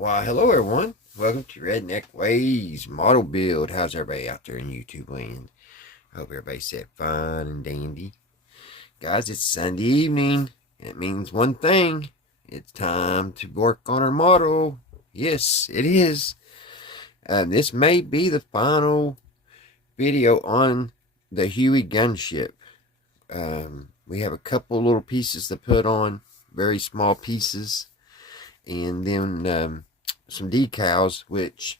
Why, hello everyone. Welcome to Redneck Ways model build. How's everybody out there in YouTube land? I hope everybody's set fine and dandy. Guys, it's Sunday evening, and it means one thing. It's time to work on our model. Yes, it is. This may be the final video on the Ĥuey Gunship. We have a couple little pieces to put on, very small pieces, and then some decals, which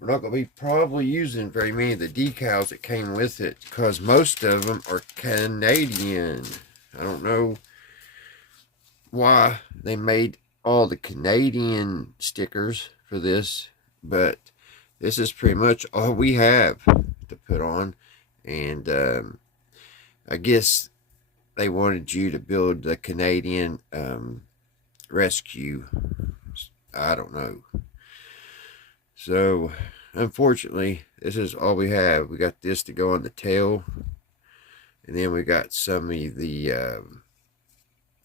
we're not going to be probably using very many of the decals that came with it, because most of them are Canadian. I don't know why they made all the Canadian stickers for this, but this is pretty much all we have to put on. And I guess they wanted you to build the Canadian rescue. I don't know. So unfortunately, this is all we have. We got this to go on the tail, and then we got some of the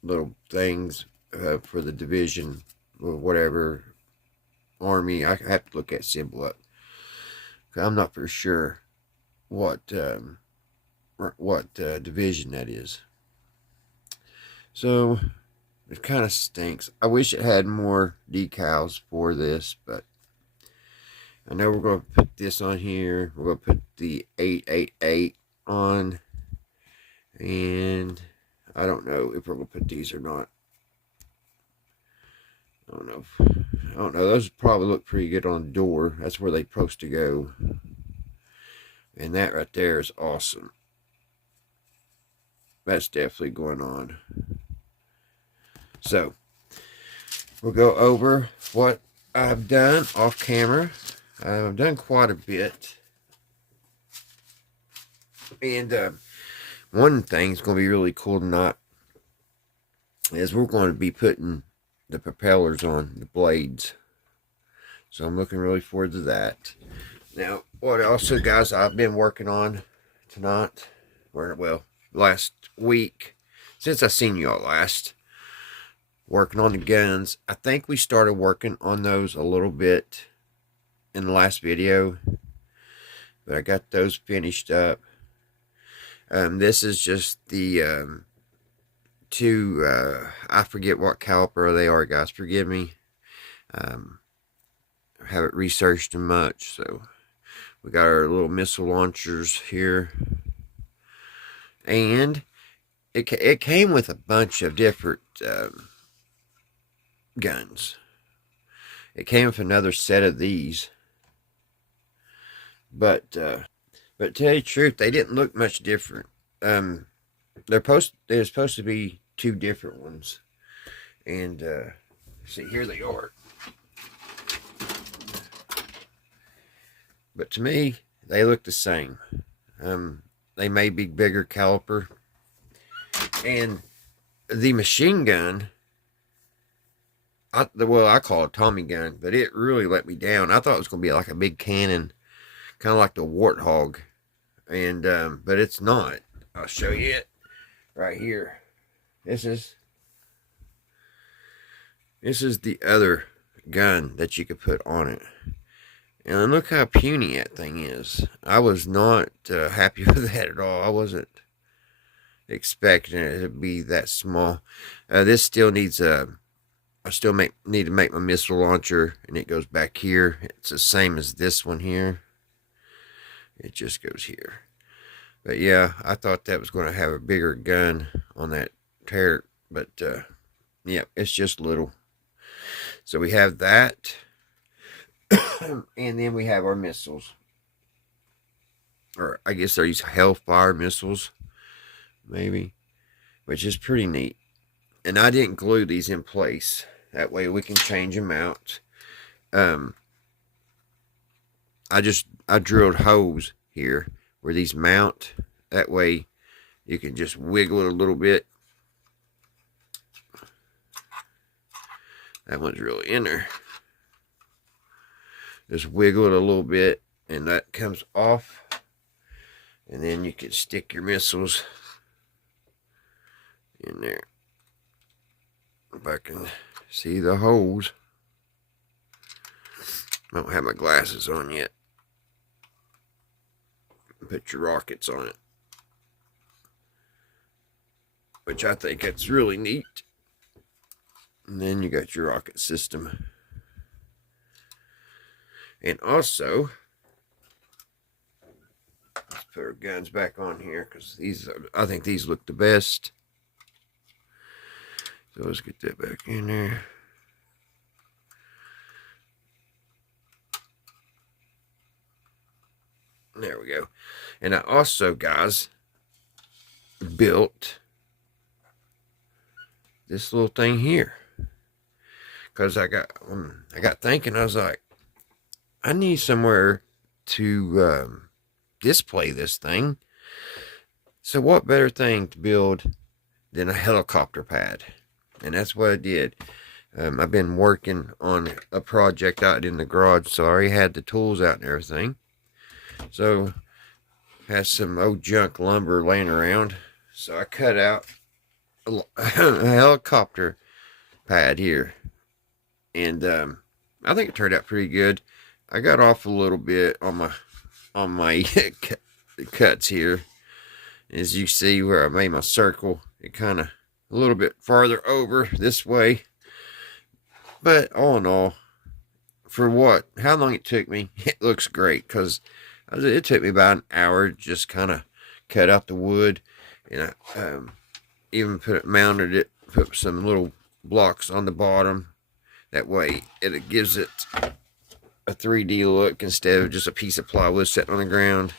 little things for the division or whatever army. I have to look that symbol up. I'm not for sure what division that is. So it kind of stinks. I wish it had more decals for this, but I know we're going to put this on here. We're going to put the 888 on, and I don't know if we're going to put these or not. I don't know. Those probably look pretty good on the door. That's where they're supposed to go. And that right there is awesome. That's definitely going on. So we'll go over what I've done off camera. I've done quite a bit. And one thing's going to be really cool tonight is we're going to be putting the propellers on the blades. So I'm looking really forward to that. Now, what also, guys, I've been working on tonight, well, last week, since I seen y'all last, working on the guns. I think we started working on those a little bit in the last video, but I got those finished up. This is just the I forget what caliber they are, guys, forgive me. I haven't researched them much. So we got our little missile launchers here, and it came with a bunch of different guns. It came with another set of these, but to tell you the truth, they didn't look much different. They're supposed to be two different ones, and see, here they are. But to me, they look the same. They may be bigger caliber, and the machine gun, I call it Tommy gun, but it really let me down. I thought it was going to be like a big cannon, kind of like the Warthog, and but it's not. I'll show you it right here. This is the other gun that you could put on it, and look how puny that thing is. I was not happy with that at all. I wasn't expecting it to be that small. This still needs I still need to make my missile launcher, and it goes back here. It's the same as this one here. It just goes here. But yeah, I thought that was going to have a bigger gun on that turret, but yeah, it's just little. So we have that, and then we have our missiles, or I guess they're these Hellfire missiles, maybe, which is pretty neat. And I didn't glue these in place. That way we can change them out. I drilled holes here where these mount. That way you can just wiggle it a little bit. That one's really in there. Just wiggle it a little bit, and that comes off. And then you can stick your missiles in there. If I can see the holes. I don't have my glasses on yet. Put your rockets on it, which I think that's really neat. And then you got your rocket system. And also, let's put our guns back on here because I think these look the best. So let's get that back in there. There we go. And I also, guys, built this little thing here. Because I got thinking, I was like, I need somewhere to display this thing. So what better thing to build than a helicopter pad? And that's what I did. I've been working on a project out in the garage, so I already had the tools out and everything. So, had some old junk lumber laying around. So I cut out a helicopter pad here. And I think it turned out pretty good. I got off a little bit on my cuts here. As you see where I made my circle, it kind of a little bit farther over this way. But all in all, for how long it took me, it looks great. Because it took me about an hour to just kind of cut out the wood. And I even mounted it, put some little blocks on the bottom. That way it gives it a 3D look instead of just a piece of plywood sitting on the ground.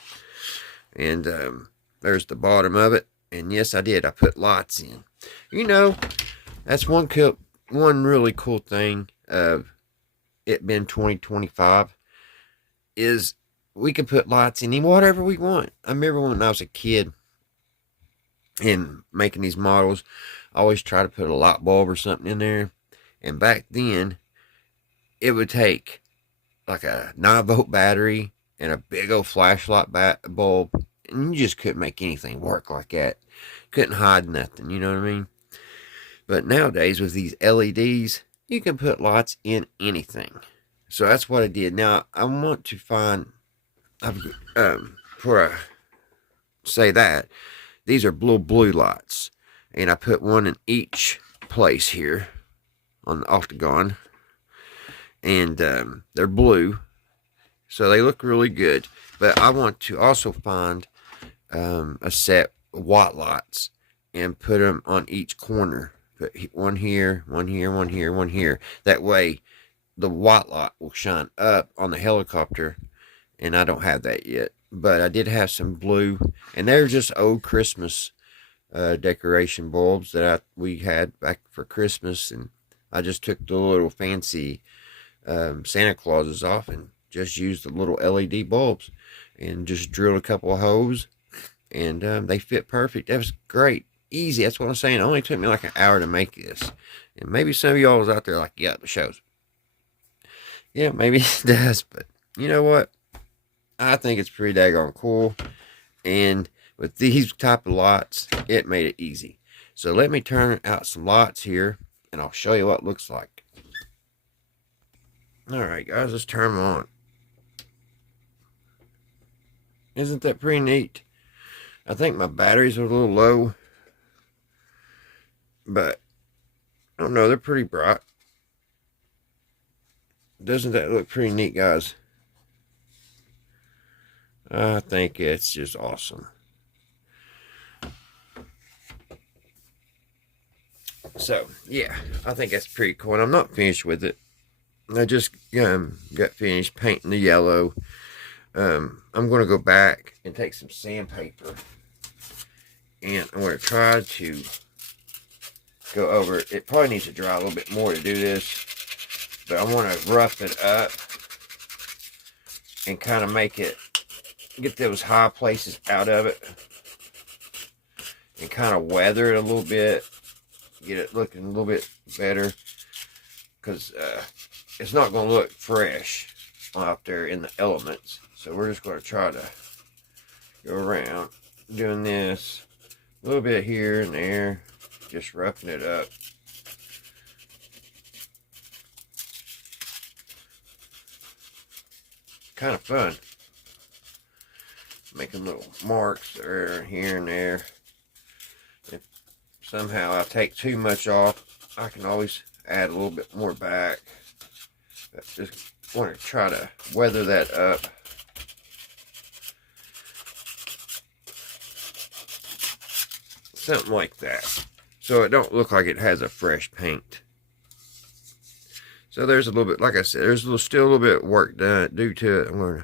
And there's the bottom of it. And yes, I did. I put lights in. You know, that's one really cool thing of it being 2025 is we can put lights in whatever we want. I remember when I was a kid and making these models, I always try to put a light bulb or something in there. And back then, it would take like a 9-volt battery and a big old flashlight bulb. And you just couldn't make anything work like that. Couldn't hide nothing, you know what I mean? But nowadays, with these LEDs, you can put lights in anything. So that's what I did. Now, I want to find, before I say that, these are blue lights. And I put one in each place here on the octagon. And they're blue. So they look really good. But I want to also find a set of white lights and put them on each corner. Put one here, one here, one here, one here. That way the white light will shine up on the helicopter. And I don't have that yet. But I did have some blue. And they're just old Christmas decoration bulbs that we had back for Christmas. And I just took the little fancy Santa Clauses off and just used the little LED bulbs. And just drilled a couple of holes. And they fit perfect. That was great. Easy. That's what I'm saying. It only took me like an hour to make this. And maybe some of y'all was out there like, yeah, it shows. Yeah, maybe it does. But you know what? I think it's pretty daggone cool. And with these type of lights, it made it easy. So let me turn out some lights here. And I'll show you what it looks like. Alright guys, let's turn them on. Isn't that pretty neat? I think my batteries are a little low. But, I don't know, they're pretty bright. Doesn't that look pretty neat, guys? I think it's just awesome. So, yeah, I think that's pretty cool. And I'm not finished with it. I just got finished painting the yellow. I'm going to go back and take some sandpaper. And I'm going to try to go over it. It probably needs to dry a little bit more to do this. But I want to rough it up and kind of get those high places out of it. And kind of weather it a little bit. Get it looking a little bit better. Because it's not going to look fresh out there in the elements. So we're just going to try to go around doing this. A little bit here and there. Just roughing it up. kind of fun. Making little marks there, here and there. If somehow I take too much off, I can always add a little bit more back. But just want to try to weather that up. Something like that. So it don't look like it has a fresh paint. So there's a little bit, like I said, there's still a little bit of work due to it. I'm going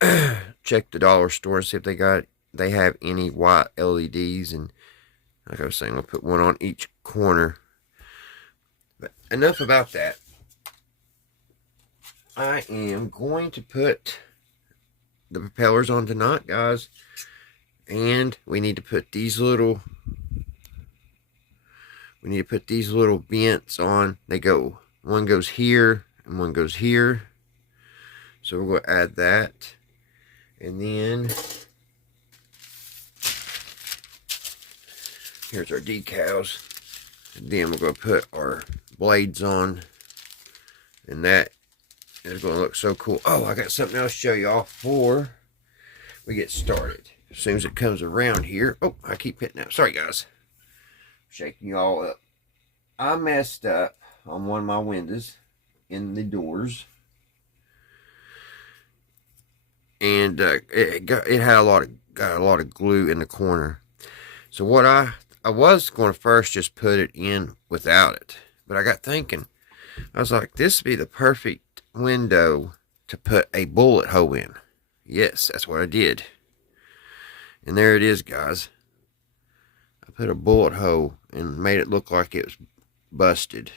to check the dollar store and see if they have any white LEDs. And like I was saying, we'll put one on each corner. But enough about that. I am going to put the propellers on tonight, guys. And we need to put these little vents on. One goes here and one goes here. So we're going to add that. And then here's our decals. And then we're going to put our blades on. And that is going to look so cool. Oh, I got something else to show y'all before we get started. As soon as it comes around here. Oh, I keep hitting that. Sorry, guys. Shaking y'all up. I messed up on one of my windows in the doors. And it had got a lot of glue in the corner. So what I was going to first just put it in without it. But I got thinking. I was like, this would be the perfect window to put a bullet hole in. Yes, that's what I did. And there it is, guys. I put a bullet hole and made it look like it was busted.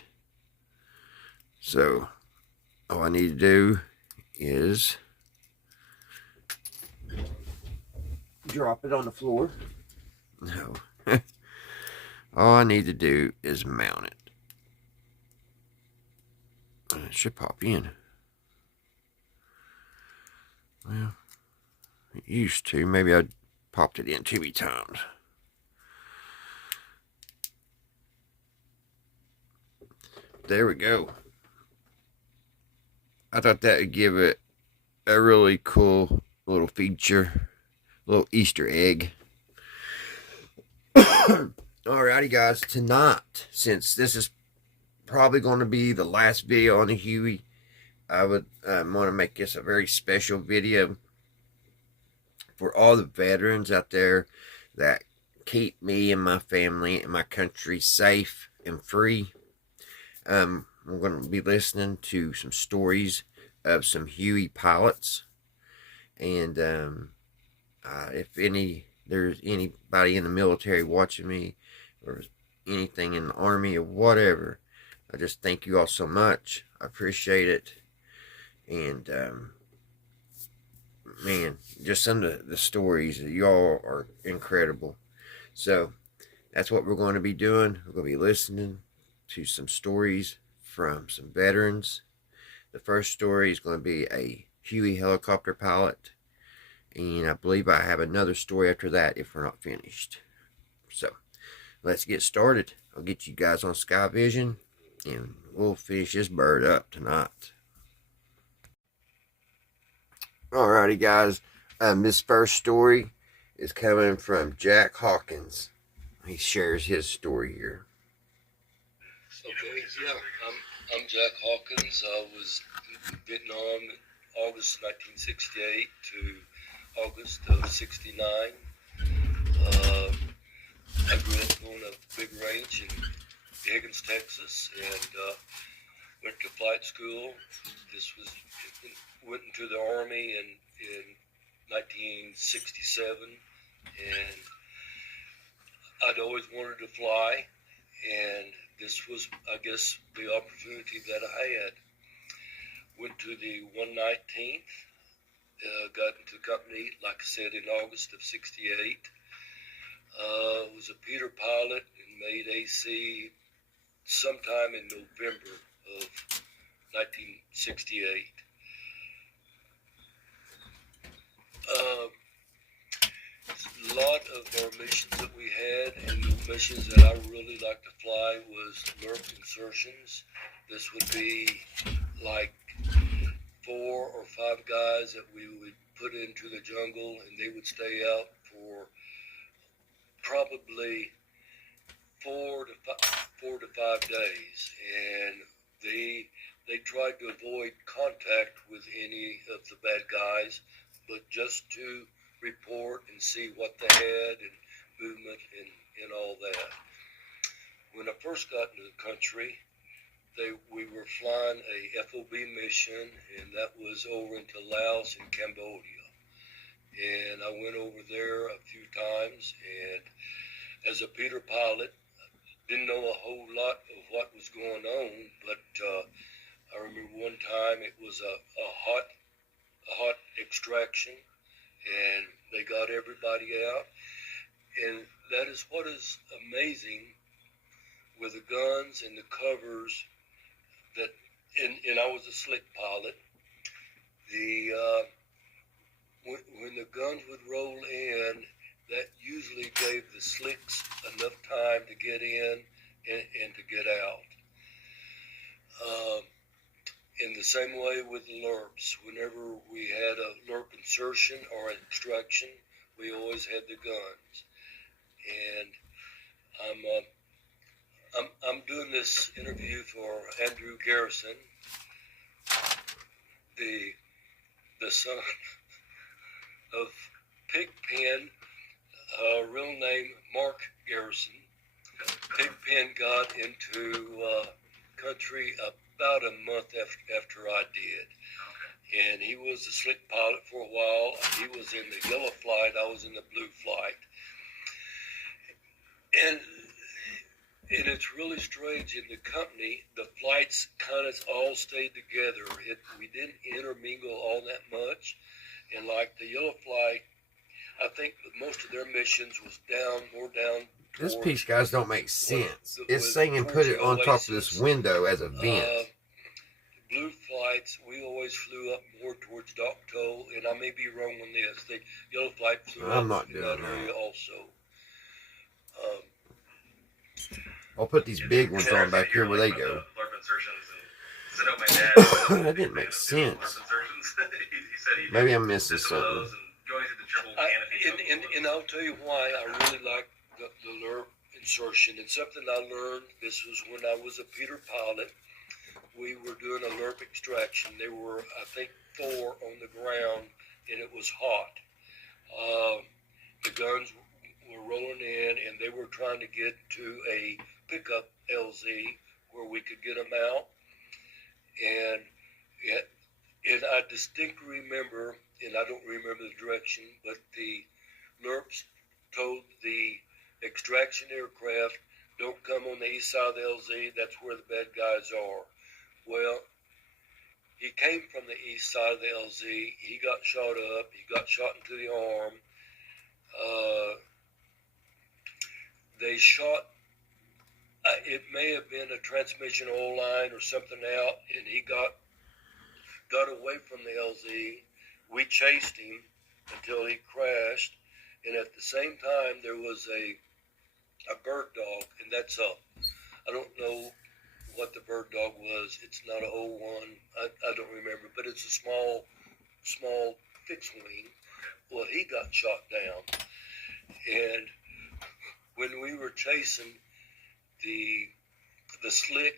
So all I need to do is drop it on the floor. No. All I need to do is mount it. And it should pop in. Well, it used to. Maybe I popped it in too many times. There we go. I thought that would give it a really cool little feature. A little Easter egg. Alrighty, guys. Tonight, since this is probably going to be the last video on the Ĥuey, I would want to make this a very special video for all the veterans out there that keep me and my family and my country safe and free. We're going to be listening to some stories of some Ĥuey pilots. And if there's anybody in the military watching me, or anything in the Army or whatever, I just thank you all so much. I appreciate it. And man, just some of the stories, y'all are incredible. So that's what we're going to be doing. We're going to be listening to some stories from some veterans. The first story is going to be a Ĥuey helicopter pilot. And I believe I have another story after that if we're not finished. So let's get started. I'll get you guys on Sky Vision and we'll finish this bird up tonight. Alrighty, guys. This first story is coming from Jack Hawkins. He shares his story here. Okay, yeah, I'm Jack Hawkins. I was in Vietnam in August 1968 to August of 69. I grew up on a big ranch in Higgins, Texas, and went to flight school. Went into the Army in 1967, and I'd always wanted to fly, and this was, I guess, the opportunity that I had. Went to the 119th, got into the company, like I said, in August of 68. Was a Peter pilot and made AC sometime in November of 1968. A lot of our missions that we had, and the missions that I really liked to fly, was lurk insertions. This would be like 4 or 5 guys that we would put into the jungle, and they would stay out for probably 4 to 5 days, and they tried to avoid contact with any of the bad guys, but just to report and see what they had and movement and all that. When I first got into the country, we were flying a FOB mission, and that was over into Laos and Cambodia. And I went over there a few times, and as a Peter pilot, didn't know a whole lot of what was going on, but I remember one time it was a hot extraction, and they got everybody out. And that is what is amazing with the guns and the covers. That and I was a slick pilot. When the guns would roll in, that usually gave the slicks enough time to get in and to get out. In the same way with the LURPs, whenever we had a LURP insertion or extraction, we always had the guns. And I'm doing this interview for Andrew Garrison, the son of Pigpen, real name Mark Garrison. Pigpen got into country about a month after I did. And he was a slick pilot for a while. He was in the yellow flight. I was in the blue flight. And it's really strange in the company. The flights kind of all stayed together. We didn't intermingle all that much. And like the yellow flight, I think most of their missions was more down. This piece, guys, don't make sense. It's saying put it on top of this window as a vent. Blue flights, we always flew up more towards Docto, and I may be wrong on this. The yellow flight flew up in that area also. I'll put these big ones on back here where they go. That didn't make sense. Maybe I'm missing something. And I'll tell you why I really like the LURP insertion. And something I learned, this was when I was a Peter pilot. We were doing a LURP extraction. There were, I think, 4 on the ground, and it was hot. The guns were rolling in, and they were trying to get to a pickup LZ where we could get them out. And I distinctly remember, and I don't remember the direction, but the LURPs told the extraction aircraft, don't come on the east side of the LZ, that's where the bad guys are. Well, he came from the east side of the LZ, he got shot up, he got shot into the arm. They shot, it may have been a transmission oil line or something out, and he got away from the LZ. We chased him until he crashed, and at the same time there was a bird dog, and that's up. I don't know what the bird dog was. It's not a 01. I don't remember, but it's a small fixed wing. Well, he got shot down, and when we were chasing the slick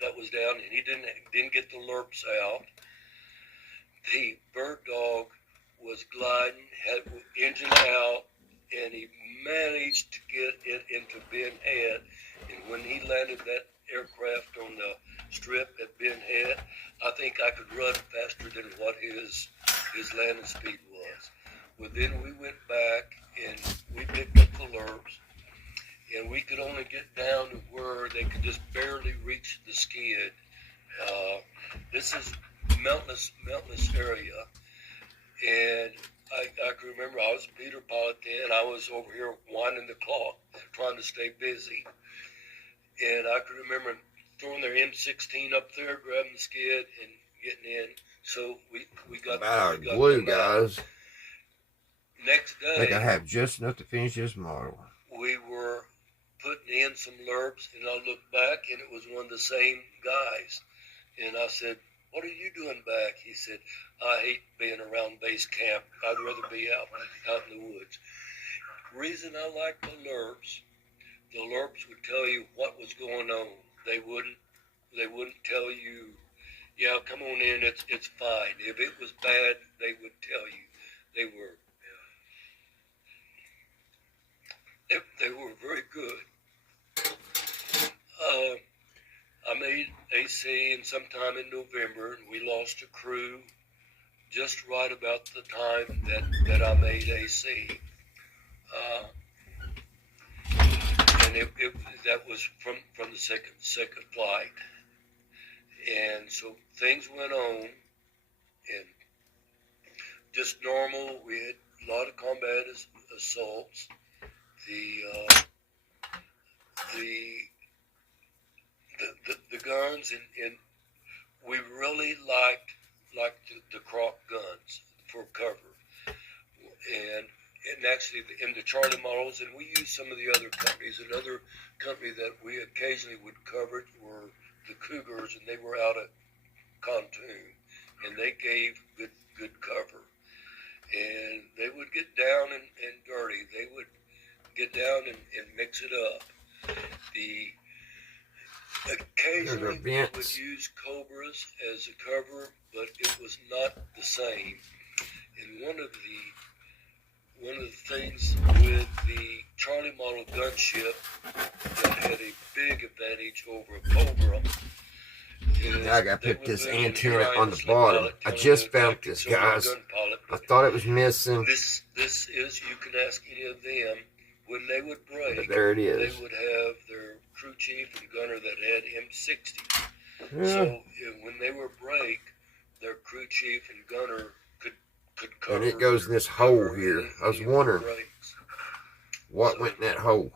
that was down, and he didn't get the LURPs out, the bird dog was gliding, had engine out, and he managed to get it into Ben Head. And when he landed that aircraft on the strip at Ben Head, I think I could run faster than what his landing speed was. Well, then we went back and we picked up the LURPs, and we could only get down to where they could just barely reach the skid. This is mountainous area, and I can remember I was a Peter pilot then. I was over here winding the clock, trying to stay busy, and I can remember throwing their M16 up there, grabbing the skid, and getting in. So we got about glue, guys. Next day, I think I have just enough to finish this model. We were putting in some LURPs, and I looked back, and it was one of the same guys. And I said, "What are you doing back?" He said, "I hate being around base camp. I'd rather be out in the woods." Reason I like the Lurps would tell you what was going on. They wouldn't tell you, "Yeah, come on in, it's fine." If it was bad, they would tell you. They were very good. I made AC in sometime in November, and we lost a crew just right about the time that I made AC. And that was from the second flight. And so things went on, and just normal. We had a lot of combat assaults. The guns, and we really liked the Croc guns for cover, and actually in the Charlie models, and we used some of the other companies. Another company that we occasionally would cover were the Cougars, and they were out at Pontoon, and they gave good cover. And they would get down and dirty. They would get down and mix it up. Occasionally we would use Cobras as a cover, but it was not the same. And one of the things with the Charlie model gunship that had a big advantage over a Cobra. I gotta put this antenna on the bottom. I just found this, guys. I thought it was missing. This is, you can ask any of them, when they would break, but there it is. They would have their crew chief and gunner that had M60. Yeah. So when they were break, their crew chief and gunner could cover. And it goes in this hole here. I was wondering what went in that hole.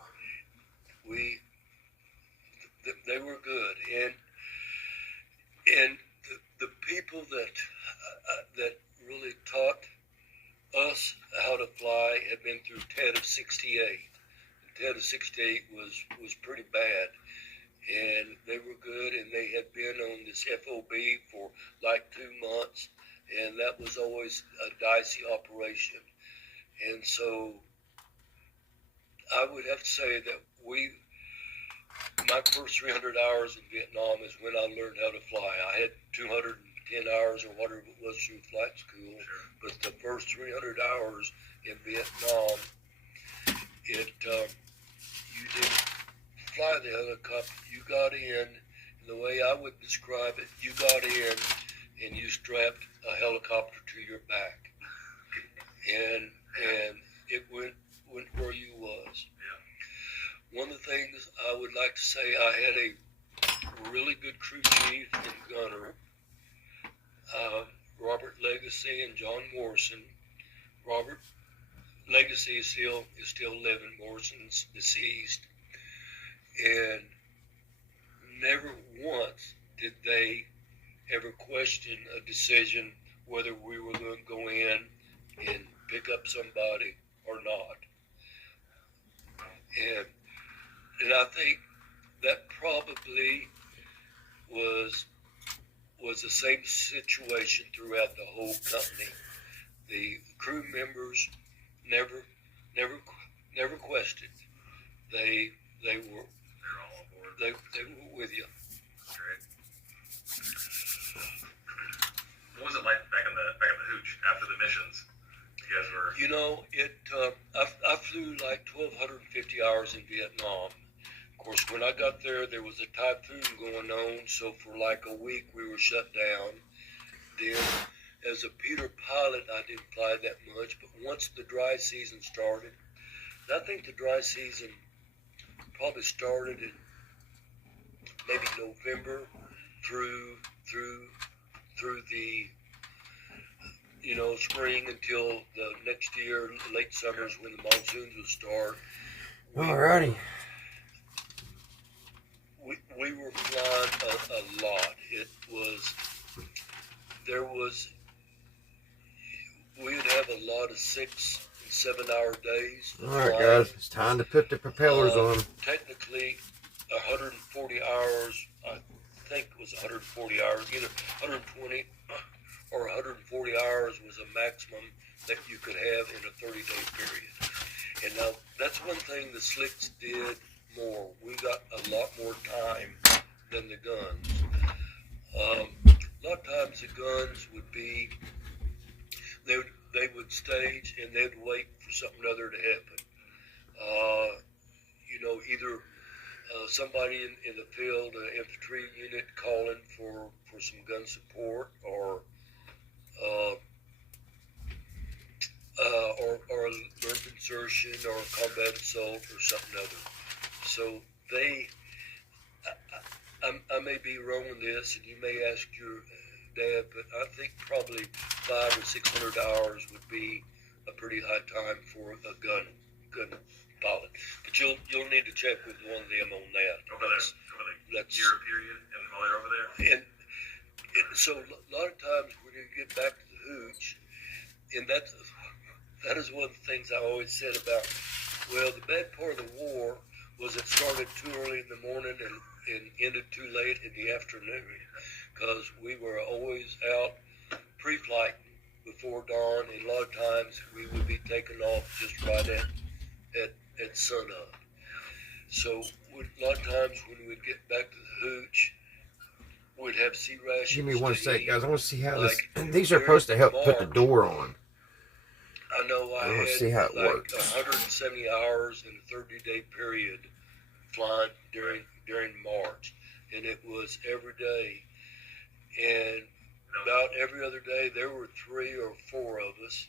They were good, and the people that really taught us how to fly had been through TED of 68. And TED of 68 was pretty bad, and they were good, and they had been on this FOB for like 2 months, and that was always a dicey operation. And so I would have to say that my first 300 hours in Vietnam is when I learned how to fly. I had 210 hours or whatever it was through flight school, but the first 300 hours in Vietnam, you didn't fly the helicopter. You got in, and the way I would describe it, you got in and you strapped a helicopter to your back, and it went where you was. One of the things I would like to say, I had a really good crew chief and gunner, Robert Legacy and John Morrison. Robert Legacy is still living. Morrison's deceased, and never once did they ever question a decision whether we were going to go in and pick up somebody or not. And I think that probably was the same situation throughout the whole company. The crew members never questioned. They were all on board. They were with you. Great. What was it like back in the hooch after the missions? You guys were. You know, I flew like 1,250 hours in Vietnam. Of course, when I got there was a typhoon going on, so for like a week we were shut down. Then, as a Peter pilot, I didn't fly that much, but once the dry season started, and I think the dry season probably started in maybe November through the spring until the next year, late summers when the monsoons would start. Alrighty. We were flying a lot. We would have a lot of 6 and 7 hour days. Alright guys, it's time to put the propellers on. Technically, 140 hours, I think it was 140 hours, either 120 or 140 hours was a maximum that you could have in a 30-day period. And now that's one thing the slicks did more. We got a lot more time than the guns. A lot of times the guns would be, they would stage and they'd wait for something other to happen. Either somebody in the field, an infantry unit calling for some gun support, or a nerve insertion or a combat assault or something other. So I may be wrong on this, and you may ask your dad, but I think probably 500 or 600 hours would be a pretty high time for a gun pilot. But you'll need to check with one of them on that. Over that's year period, and while they're over there. And so a lot of times when you get back to the hooch, and that is one of the things I always said about, well, the bad part of the war was it started too early in the morning and ended too late in the afternoon, because we were always out pre-flight before dawn, and a lot of times we would be taken off just right at sunup. So a lot of times when we'd get back to the hooch, we'd have sea rations. Give me one sec, guys. I want to see how like, these are supposed to help put the door on. I know I want to had see how it like works. 170 hours in a 30-day period flying during March, and it was every day. And about every other day, there were 3 or 4 of us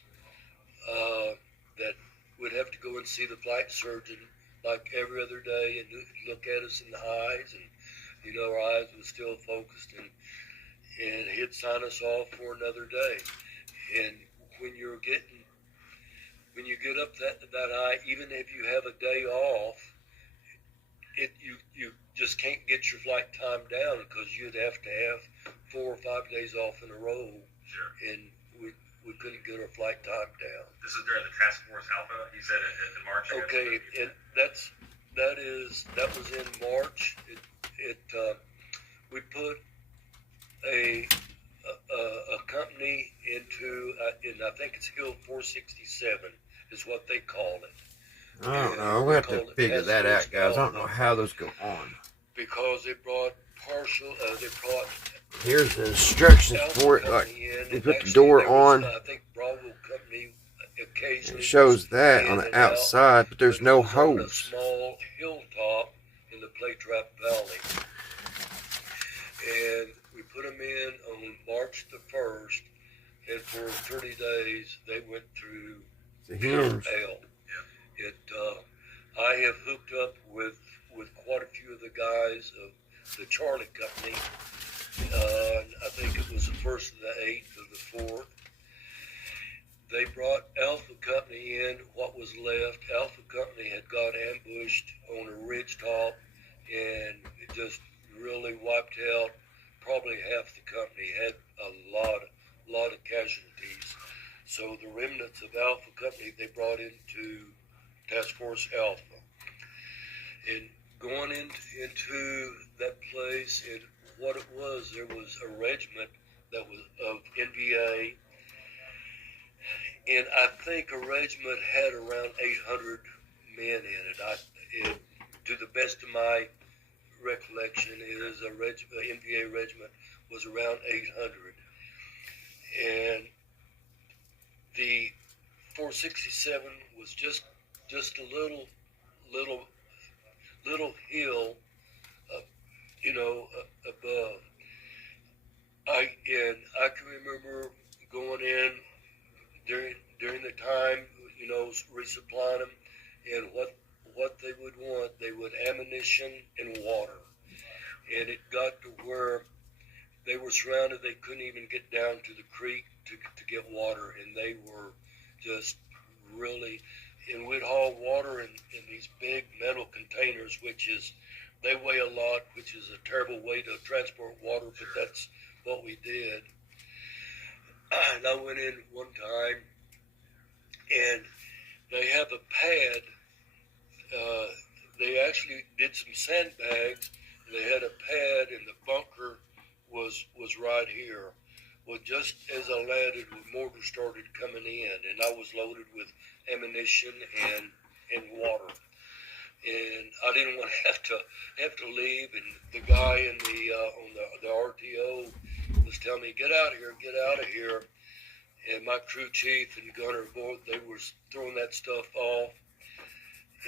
that would have to go and see the flight surgeon like every other day and look at us in the eyes, and our eyes were still focused, and he'd sign us off for another day. And when you get up that high, even if you have a day off, you just can't get your flight time down, because you'd have to have 4 or 5 days off in a row. Sure. And we couldn't get our flight time down. This is during the Task Force Alpha, you said, in March. Okay, and that was in March. We put a company into, and I think it's Hill 467 is what they call it. I don't know. We'll have to figure that out, guys. I don't know how those go on. Because they brought Here's the instructions for it. Like, they put the door on. I think Bravo Company occasionally it shows that on the outside, but there's no hose. On a hose. small hilltop in the Playtrap Valley. And we put them in on March the 1st, and for 30 days they went through the hinge. hell. I have hooked up with quite a few of the guys of the Charlie Company. I think it was the 1st of the 8th of the 4th. They brought Alpha Company in, what was left. Alpha Company had got ambushed on a ridge top, and it just really wiped out probably half the company. Had a lot of casualties. So the remnants of Alpha Company they brought into Task Force Alpha. And going into that place, what it was, there was a regiment that was of NVA, and I think a regiment had around 800 men in it. To the best of my recollection, is a NVA regiment was around 800, and the 467 was just a little hill, above. I can remember going in during the time, resupplying them, and what they would want, they would ammunition and water, and it got to where they were surrounded. They couldn't even get down to the creek to get water, and they were just really. And we'd haul water in these big metal containers, they weigh a lot, which is a terrible way to transport water, but that's what we did. And I went in one time, and they have a pad. They actually did some sandbags They had a pad, and the bunker was right here. Well, just as I landed, the mortar started coming in, and I was loaded with ammunition and water. And I didn't want to have to leave. And the guy in on the RTO was telling me, "Get out of here, get out of here." And my crew chief and gunner both, they were throwing that stuff off.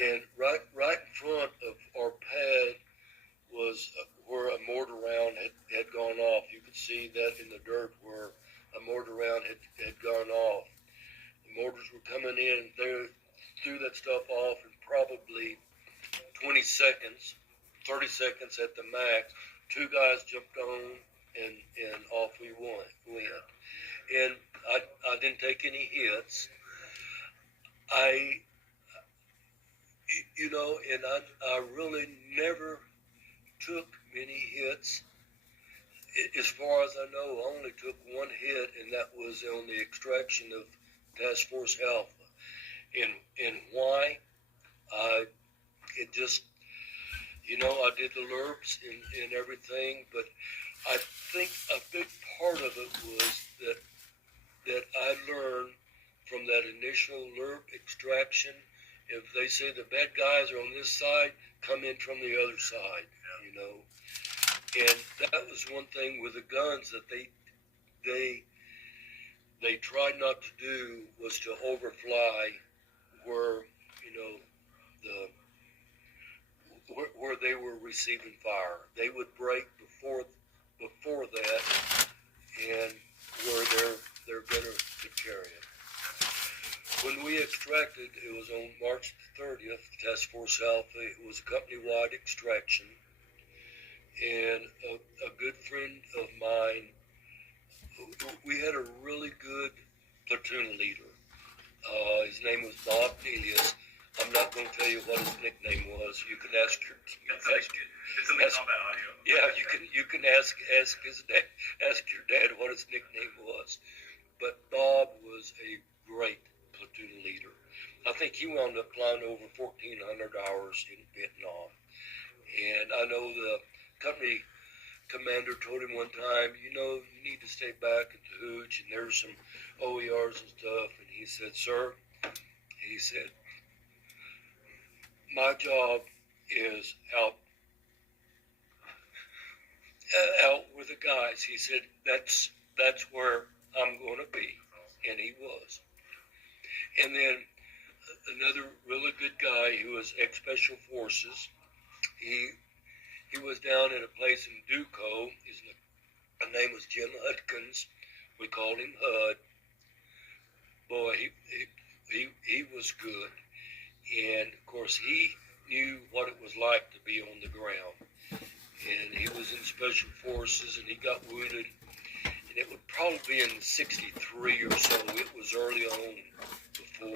And right in front of our pad was where a mortar round had gone off. You could see that in the dirt where a mortar round had gone off. The mortars were coming in. They threw that stuff off in probably 20 seconds, 30 seconds at the max. Two guys jumped on, and off we went. And I didn't take any hits. And I really never took many hits. As far as I know, I only took one hit, and that was on the extraction of Task Force Alpha. And why? It just, I did the LURPs and everything, but I think a big part of it was that I learned from that initial LURP extraction. If they say the bad guys are on this side, come in from the other side, And that was one thing with the guns that they tried not to do, was to overfly where, where they were receiving fire. They would break before that, and where their gunner could carry it. When we extracted, it was on March 30th, Task Force Alpha. It was a company-wide extraction. And a good friend of mine, we had a really good platoon leader. His name was Bob Delius. I'm not going to tell you what his nickname was. You can ask your it's in the combat audio. Yeah, you can ask his dad, ask your dad what his nickname was. But Bob was a great platoon leader. I think he wound up flying over 1,400 hours in Vietnam. And I know the company commander told him one time, you need to stay back at the hooch, and there's some OERs and stuff. And he said, "Sir," he said, "my job is out with the guys." He said, that's where I'm going to be. And he was. And then another really good guy who was ex-Special Forces, he was down at a place in Duco. His name was Jim Hudkins. We called him Hud. Boy, he was good. And, of course, he knew what it was like to be on the ground. And he was in Special Forces, and he got wounded. And it would probably be in 63 or so. It was early on before,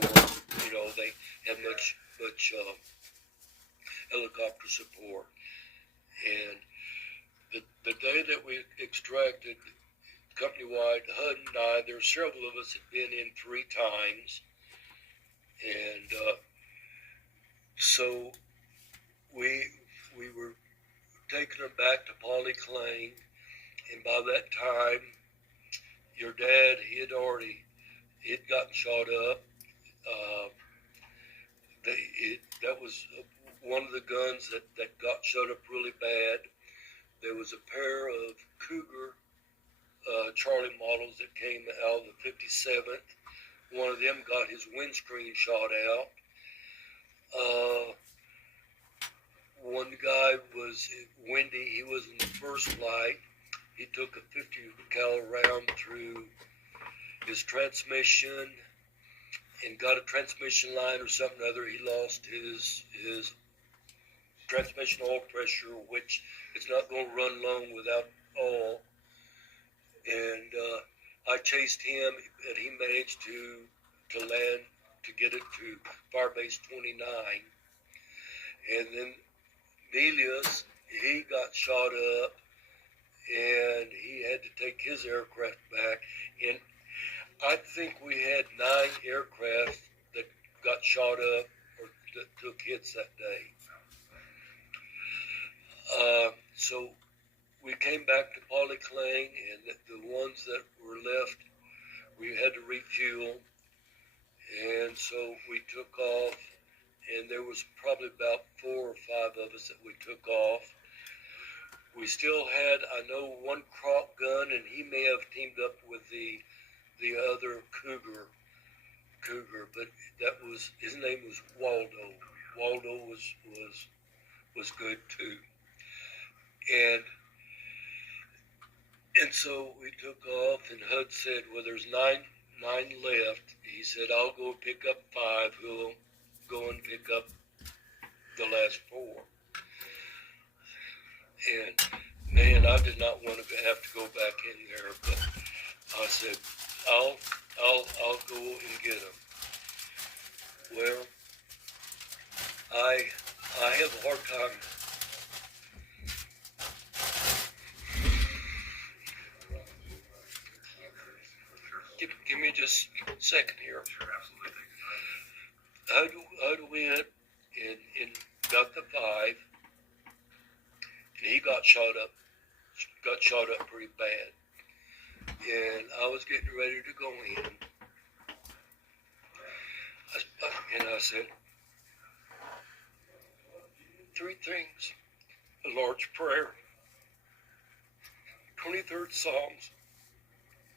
they had much helicopter support. And the day that we extracted company-wide, HUD and I, there were several of us had been in 3 times. And so we were taking them back to Polyclane. And by that time, your dad, he'd gotten shot up. That was one of the guns that got shot up really bad. There was a pair of Cougar Charlie models that came out of the 57th. One of them got his windscreen shot out. One guy was Wendy. He was in the first flight. He took a 50 cal round through his transmission and got a transmission line or something or other. He lost his transmission oil pressure, which it's not going to run long without oil. And I chased him, and he managed to land, to get it to Firebase 29. And then Delius, he got shot up, and he had to take his aircraft back. And I think we had 9 aircraft that got shot up or that took hits that day. so we came back to Polyclane, and the ones that were left, we had to refuel. And so we took off, and there was probably about 4 or 5 of us that we took off. We still had, I know, one crop gun, and he may have teamed up with the other cougar, but that was, his name was Waldo. Waldo was good too. And so we took off, and Hud said, well, there's nine left. He said, I'll go pick up 5. Who'll go and pick up the last 4. And man, I did not want to have to go back in there, but I said, I'll go and get them. Well, I have a hard time. Give me just a second here. Sure, absolutely. Hud went and got the 5, and he got shot up pretty bad. And I was getting ready to go in, and I said 3 things: a Lord's Prayer, 23rd Psalms,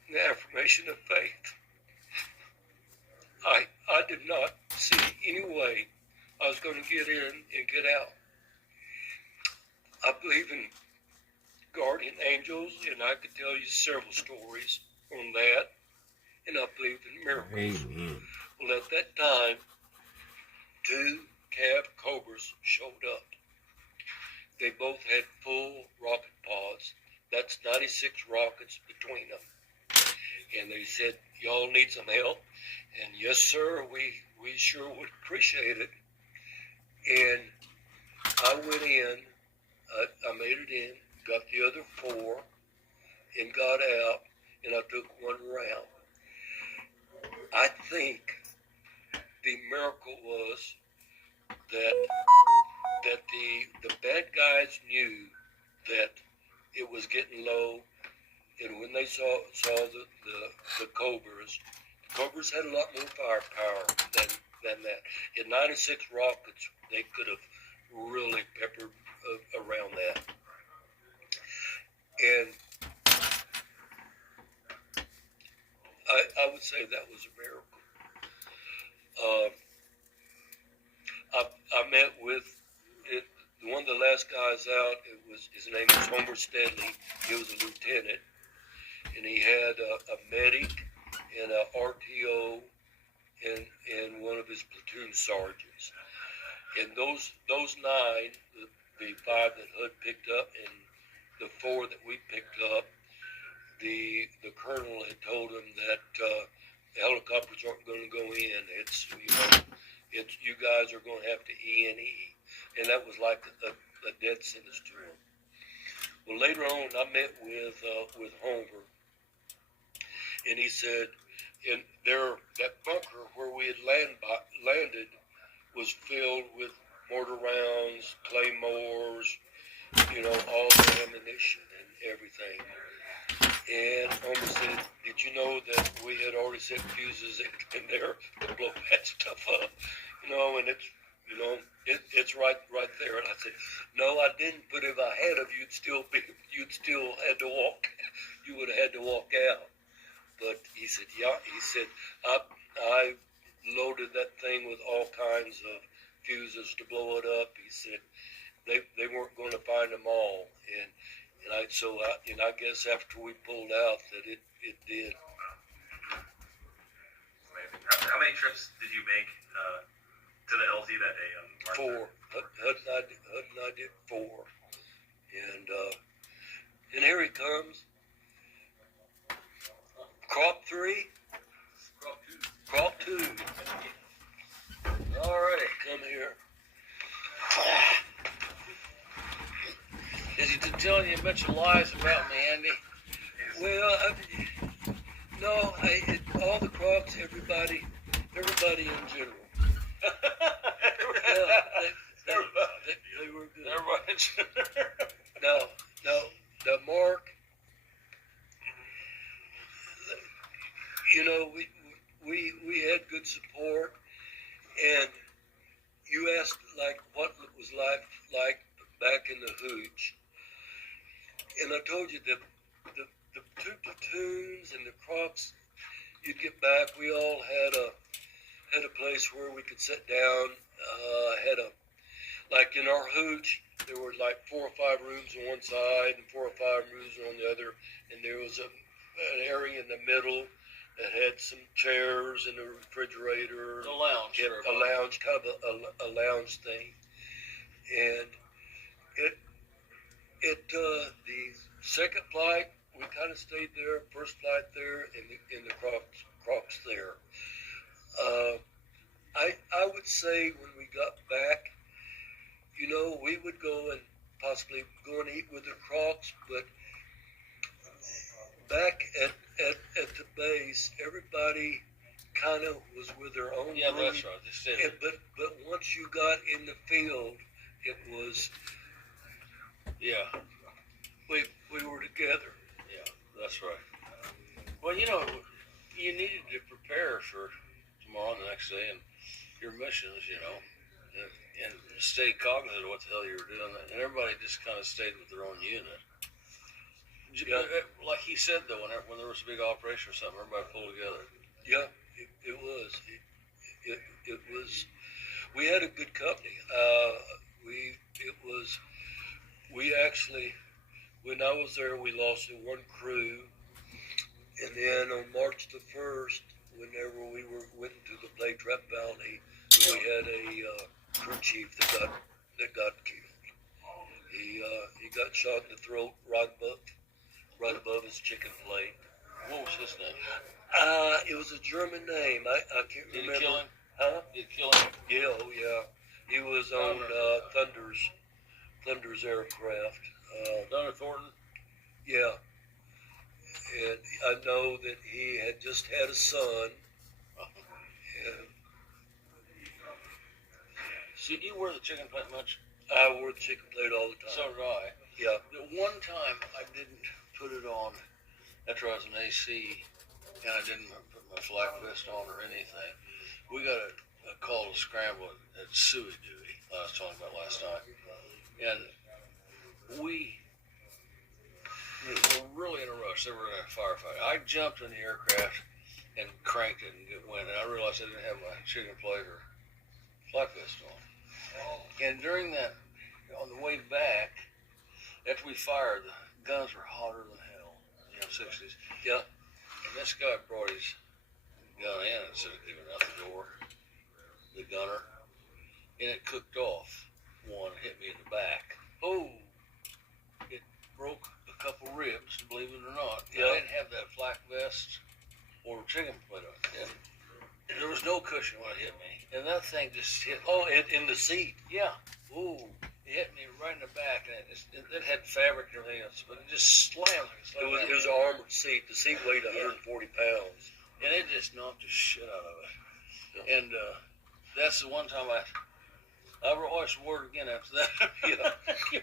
and the affirmation of faith. I did not see any way I was going to get in and get out. I believe in guardian angels, and I could tell you several stories on that, and I believe in miracles. Amen. Well, at that time, 2 calf cobras showed up. They both had full rocket pods. That's 96 rockets between them. And they said, y'all need some help? And yes, sir, we sure would appreciate it. And I went in, I made it in, got the other 4, and got out, and I took 1 round. I think the miracle was that the bad guys knew that it was getting low, and when they saw the Cobras had a lot more firepower than that. In 96 rockets, they could have really peppered around that. And I would say that was a miracle. I met with it, one of the last guys out. His name was Homer Steadley. He was a lieutenant, and he had a medic and a RTO and one of his platoon sergeants. And those 9, the 5 that Hud picked up and the 4 that we picked up, the colonel had told him that the helicopters aren't going to go in. It's you guys are going to have to E&E, and that was like a death sentence to him. Well, later on, I met with Homer, and he said, in that bunker where we had landed was filled with mortar rounds, claymores, all the ammunition and everything. And Homer said, did you know that we had already set fuses in there to blow that stuff up? And it's right there. And I said, no, I didn't. But if I had, you'd still had to walk. You would have had to walk out. But he said, yeah. He said, I loaded that thing with all kinds of fuses to blow it up. He said they weren't going to find them all, and I guess after we pulled out that it did. How many trips did you make to the LZ that day? 4. Hud and I did 4, and here he comes. Crop 3. Crop 2. All right, come here. Is he telling you a bunch of lies about me, Andy? Well, no, all the crops, everybody in general. They were good. Everybody. No, the hooch. And I told you that the two platoons and the crops you'd get back, we all had a place where we could sit down. Like in our hooch, there were like 4 or 5 rooms on one side and 4 or 5 rooms on the other, and there was an area in the middle that had some chairs and a refrigerator. A lounge. A lounge, kind of a lounge thing. And the second flight, we kind of stayed there. First flight there, and the crops there. I would say when we got back, we would go and possibly go and eat with the crocs, but back at the base, everybody kind of was with their own Yeah, group. that's right. They stayed. But once you got in the field, it was Yeah, we were together. yeah, that's right. Well, you needed to prepare for tomorrow and the next day and your missions, and stay cognizant of what the hell you were doing. And everybody just kind of stayed with their own unit. Yeah. Like he said, though, when there was a big operation or something, everybody pulled together. Yeah, it was. It was. We had a good company. We actually, when I was there, we lost 1 crew, and then on March the 1st, whenever we went into the Blade Trap Valley, we had a crew chief that got killed. He got shot in the throat right above his chicken plate. What was his name? It was a German name. I can't remember. Did he kill him? Huh? Did he kill him? Yeah, oh yeah. He was on Thunder's aircraft. Donald Thornton? Yeah. And I know that he had just had a son. And So you wear the chicken plate much? I wore the chicken plate all the time. So did I. Yeah. The one time I didn't put it on after I was in AC, and I didn't put my flak vest on or anything. We got a call to scramble at ख़uey duty I was talking about last night. And we were really in a rush. They were in a firefight. I jumped in the aircraft and cranked it and it went. And I realized I didn't have my chicken plate or flak vest on. And during that, on the way back, after we fired, the guns were hotter than hell, 60s. Yeah. And this guy brought his gun in instead of giving out the door, the gunner, and it cooked off. One hit me in the back. Oh, it broke a couple ribs, believe it or not. Yeah. I didn't have that flak vest or chicken plate on. And there was no cushion when it hit me. And that thing just hit. Oh, in the seat. Yeah. Ooh. It hit me right in the back, and it had fabric and everything else, but it just slammed. It was an armored seat. The seat weighed 140 pounds. And it just knocked the shit out of it. Yeah. And that's the one time I always swore it again after that. Yeah.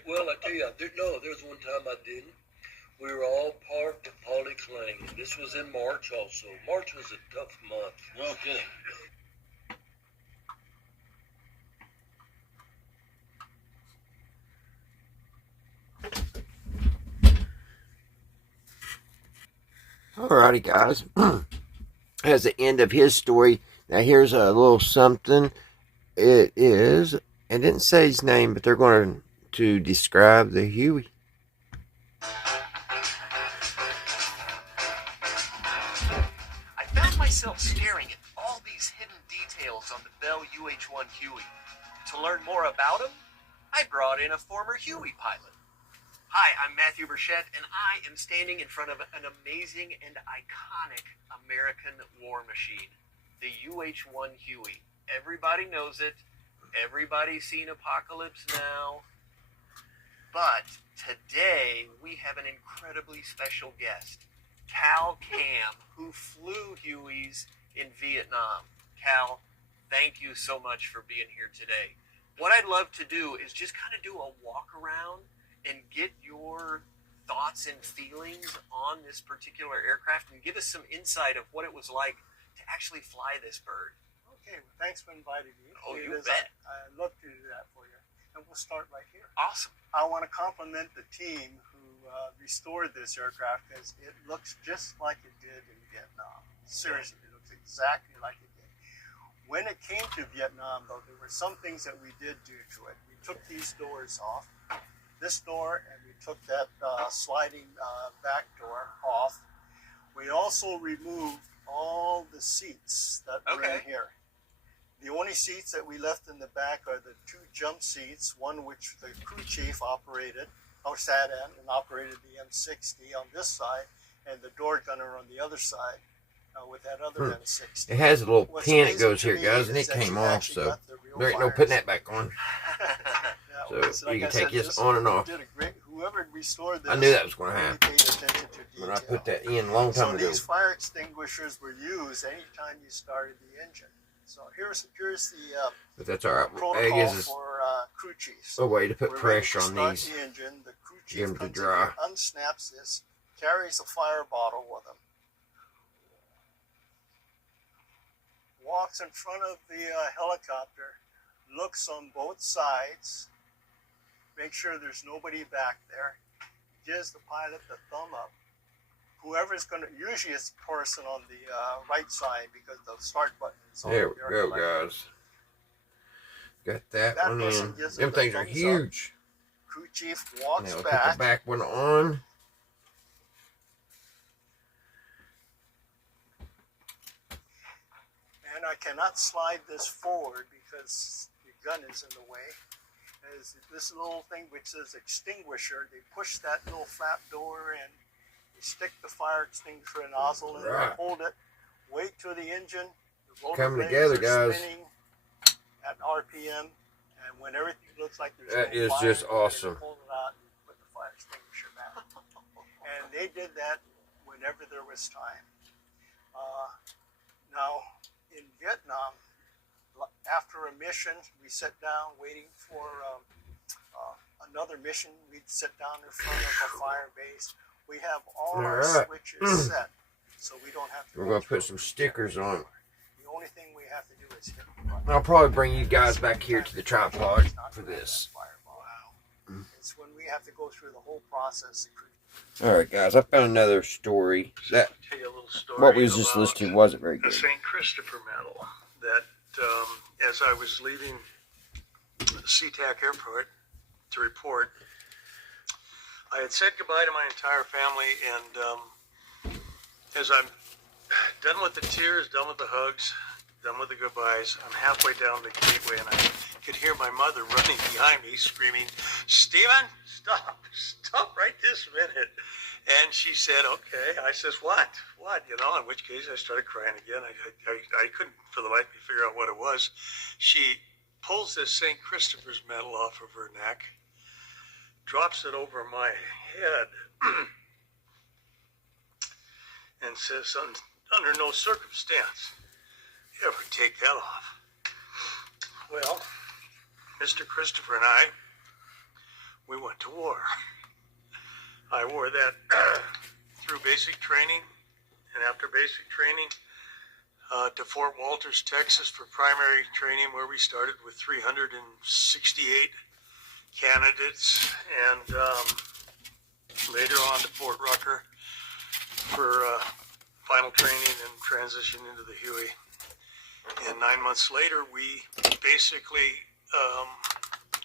Well, I tell you, there's one time I didn't. We were all parked at Polyclinic. This was in March also. March was a tough month. No kidding. Alrighty, guys. That's the end of his story. Now, here's a little something. It didn't say his name, but they're going to describe the ख़uey. I found myself staring at all these hidden details on the Bell UH-1 ख़uey. To learn more about him, I brought in a former ख़uey pilot. Hi, I'm Matthew Burchett, and I am standing in front of an amazing and iconic American war machine, the UH-1 ख़uey. Everybody knows it. Everybody's seen Apocalypse Now. But today, we have an incredibly special guest, Cal Cam, who flew ख़ueys in Vietnam. Cal, thank you so much for being here today. What I'd love to do is just kind of do a walk around and get your thoughts and feelings on this particular aircraft and give us some insight of what it was like to actually fly this bird. Okay, well, thanks for inviting me. Oh, you Because bet. I'd love to do that for you. and we'll start right here. Awesome. I want to compliment the team who restored this aircraft because it looks just like it did in Vietnam. Seriously, it looks exactly like it did. When it came to Vietnam, though, there were some things that we did do to it. We took these doors off, this door, and we took that sliding back door off. We also removed all the seats that were in here. The only seats that we left in the back are the 2 jump seats, one which the crew chief operated, or sat in and operated the M60 on this side, and the door gunner on the other side with that other M60. It has a little What's pin that amazing goes to here, me guys, and is it that came you off, actually so got the real there ain't no fire putting that back on. Yeah, So like you can I said, take this just on and off. Did a great, whoever restored this, I knew that was going to really happen paid attention to detail. when I put that in a long time ago. So these fire extinguishers were used anytime you started the engine. So here's the But that's all right. I protocol guess it's for crew chiefs. a way to put We're pressure ready to on start these. the engine. The crew Get chief 'em to comes in dry. here, unsnaps this, carries a fire bottle with him, walks in front of the helicopter, looks on both sides, make sure there's nobody back there, gives the pilot the thumb up. Whoever's going to, usually it's the person on the right side because the start button is on There we the go, left. guys. Got that That one person in. gives Them it the things are thumbs up. huge. Crew chief Now walks we'll put back. the back one on. And I cannot slide this forward because the gun is in the way. As this little thing which says extinguisher, they push that little flap door in, they stick the fire extinguisher nozzle in, Right. hold it, wait till the engine, the rotor Coming blades together, are guys. spinning at RPM, and when everything looks like there's That no is fire, just they awesome. pull it out and put the fire extinguisher back. And they did that whenever there was time. Now, in Vietnam, after a mission, we sit down waiting for another mission. We'd sit down in front of a fire base. We have all our Alright. switches set, so we don't have to. We're go going to through put some a stickers on it. The only thing we have to do is hit the button. I'll probably bring you guys back here to the tripod It's not for gonna this. fireball out. It's when we have to go through the whole process. Alright, guys, I found another story. That Tell you a little story what we was just about listening to wasn't very the good. St. Christopher medal that as I was leaving SeaTac Airport to report, I had said goodbye to my entire family, and as I'm done with the tears, done with the hugs, done with the goodbyes, I'm halfway down the gateway, and I could hear my mother running behind me screaming, "Stephen, stop right this minute." And she said, "Okay." I says, what? You know, in which case I started crying again. I couldn't for the life of me figure out what it was. She pulls this St. Christopher's medal off of her neck, drops it over my head, and says, under no circumstance you ever take that off. Well, Mr. Christopher and I, we went to war. I wore that through basic training, and after basic training to Fort Walters, Texas for primary training, where we started with 368 candidates, and later on to Fort Rucker for final training and transition into the Huey. And 9 months later, we basically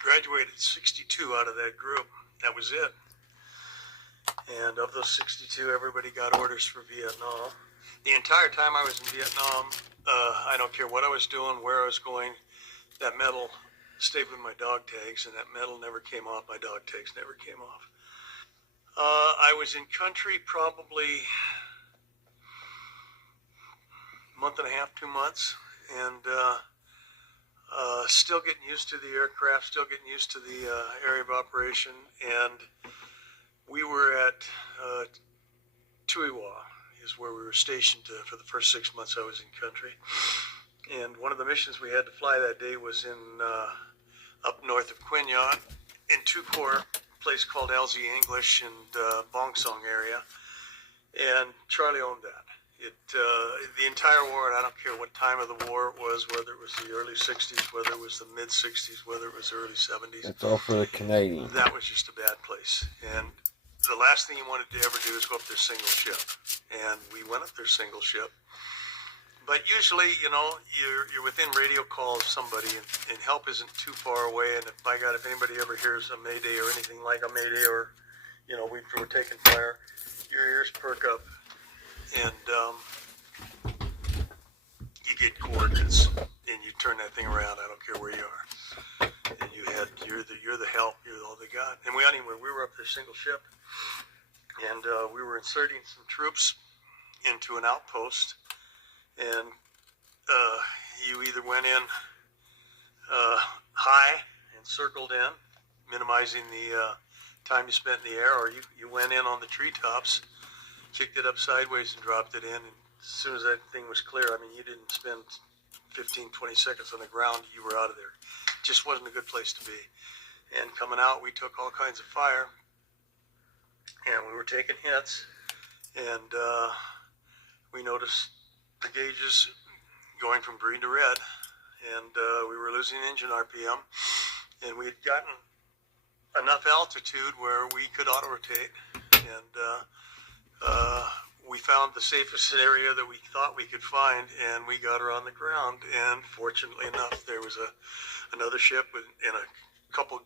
graduated 62 out of that group. That was it. And of those 62, everybody got orders for Vietnam. The entire time I was in Vietnam, I don't care what I was doing, where I was going, that medal stayed with my dog tags, and that medal never came off. My dog tags never came off. I was in country probably a month and a half, 2 months, and still getting used to the aircraft, still getting used to the area of operation. And we were at Tuiwa, is where we were stationed for the first 6 months I was in country. And one of the missions we had to fly that day was in up north of Quinh Nhon, in Tukor, a place called LZ English and Bong Song area. And Charlie owned that. The entire war, and I don't care what time of the war it was, whether it was the early 60s, whether it was the mid 60s, whether it was the early 70s. That's all for the Canadians. That was just a bad place. And the last thing you wanted to ever do is go up there single ship. And we went up there single ship. But usually, you know, you're within radio call of somebody, and help isn't too far away. And if, by God, if anybody ever hears a mayday or anything like a mayday, or, you know, we were taking fire, your ears perk up, and you get coordinates, and you turn that thing around. I don't care where you are. And you're the help. You're all they got. And we were up there single ship, and we were inserting some troops into an outpost. And you either went in high and circled in, minimizing the time you spent in the air, or you went in on the treetops, kicked it up sideways and dropped it in. And as soon as that thing was clear, I mean, you didn't spend 15, 20 seconds on the ground, you were out of there. It just wasn't a good place to be. And coming out, we took all kinds of fire, and we were taking hits, and we noticed the gauges going from green to red, and we were losing engine RPM, and we had gotten enough altitude where we could auto-rotate, and we found the safest area that we thought we could find, and we got her on the ground. And fortunately enough, there was another ship and a couple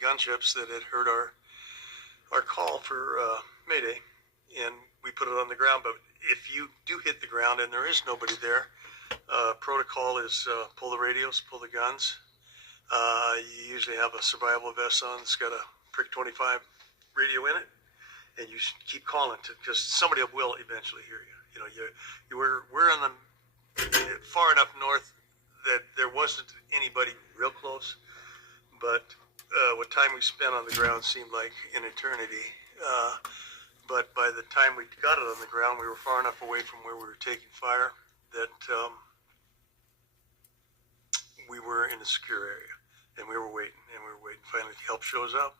gunships that had heard our call for Mayday, and we put it on the ground. But if you do hit the ground and there is nobody there, protocol is pull the radios, pull the guns. You usually have a survival vest on. It's got a Prick 25 radio in it, and you keep calling because somebody will eventually hear you. You know, we're on the far enough north that there wasn't anybody real close, but what time we spent on the ground seemed like an eternity. But by the time we got it on the ground, we were far enough away from where we were taking fire that we were in a secure area, and we were waiting. Finally, help shows up.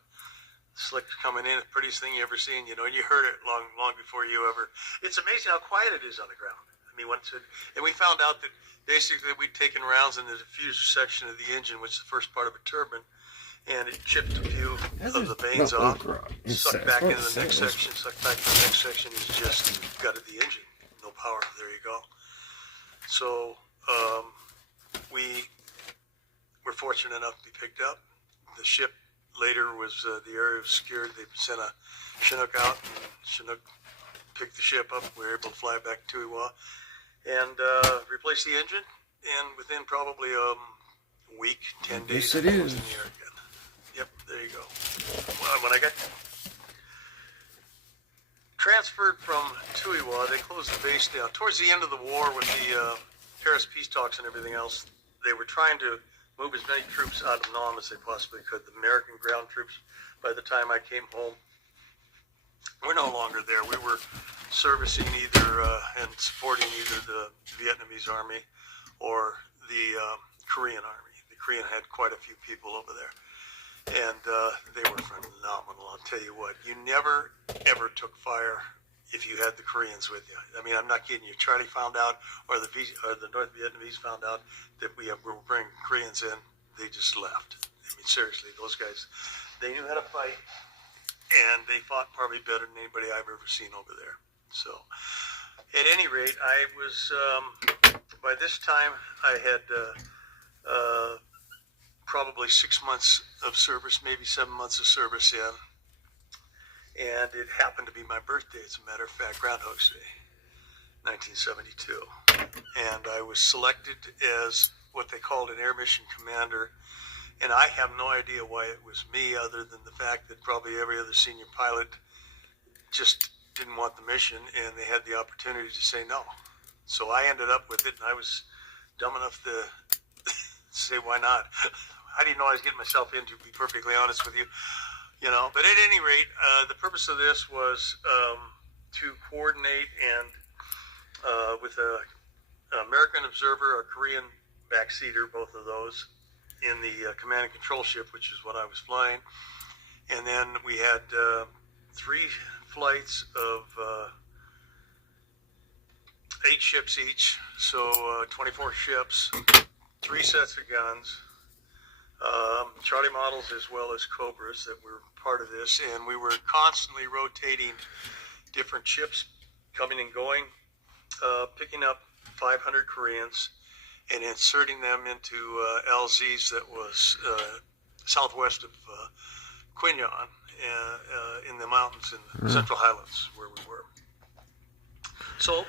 Slick's coming in, the prettiest thing you ever seen, you know, and you heard it long before you ever. It's amazing how quiet it is on the ground. I mean, and we found out that basically we'd taken rounds in the diffuser section of the engine, which is the first part of a turbine, and it chipped a few of the vanes off, sucked back into the next section, is just gutted the engine. No power, there you go. So we were fortunate enough to be picked up. The ship later was, the area was secured. They sent a Chinook out, and Chinook picked the ship up. We were able to fly back to ख़uey and replace the engine, and within probably a week, 10 days, it was is. in the air again. Yep, there you go. When I got transferred from ख़uey, they closed the base down. Towards the end of the war, with the Paris peace talks and everything else, they were trying to move as many troops out of Nam as they possibly could. The American ground troops, by the time I came home, were no longer there. We were servicing either and supporting either the Vietnamese army or the Korean army. The Korean had quite a few people over there, and they were phenomenal. I'll tell you what, you never ever took fire if you had the Koreans with you. I mean, I'm not kidding you. Charlie found out, or the North Vietnamese found out that we were bringing Koreans in. They just left. I mean, seriously, those guys, they knew how to fight, and they fought probably better than anybody I've ever seen over there. So, at any rate, I was, by this time, I had probably 6 months of service, maybe 7 months of service in. And it happened to be my birthday, as a matter of fact, Groundhog's Day, 1972. And I was selected as what they called an air mission commander. And I have no idea why it was me, other than the fact that probably every other senior pilot just didn't want the mission, and they had the opportunity to say no. So I ended up with it, and I was dumb enough to say, why not? I didn't know I was getting myself into, to be perfectly honest with you. You know, but at any rate, the purpose of this was to coordinate and with an American observer, a Korean backseater, both of those, in the command and control ship, which is what I was flying. And then we had 3 flights of 8 ships each, so 24 ships, 3 sets of guns, Charlie models as well as Cobras that were part of this, and we were constantly rotating different ships, coming and going, picking up 500 Koreans and inserting them into LZs that was southwest of Quinyon, in the mountains in the Central Highlands where we were. So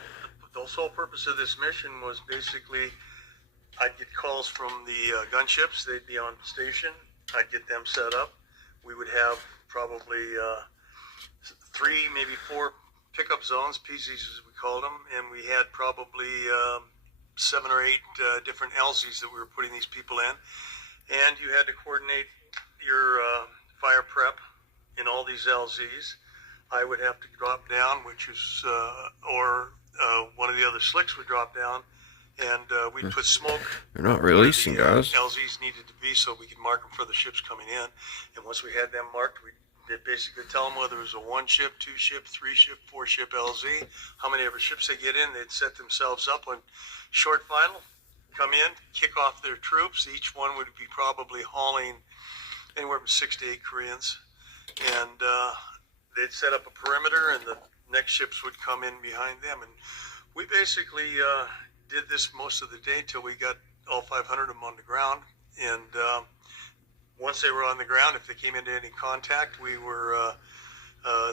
the sole purpose of this mission was basically I'd get calls from the gunships. They'd be on station. I'd get them set up. We would have probably 3, maybe 4 pickup zones, PZs as we called them, and we had probably 7 or 8 different LZs that we were putting these people in. And you had to coordinate your fire prep in all these LZs. I would have to drop down, which is, or one of the other slicks would drop down, and we'd put smoke. They're not releasing, the, guys. LZs needed to be so we could mark them for the ships coming in. And once we had them marked, we'd basically tell them whether it was a 1 ship, 2 ship, 3 ship, 4 ship LZ, how many ever ships they get in. They'd set themselves up on short final, come in, kick off their troops. Each one would be probably hauling anywhere from 6 to 8 Koreans. And they'd set up a perimeter, and the next ships would come in behind them. And we basically did this most of the day till we got all 500 of them on the ground. And once they were on the ground, if they came into any contact, we were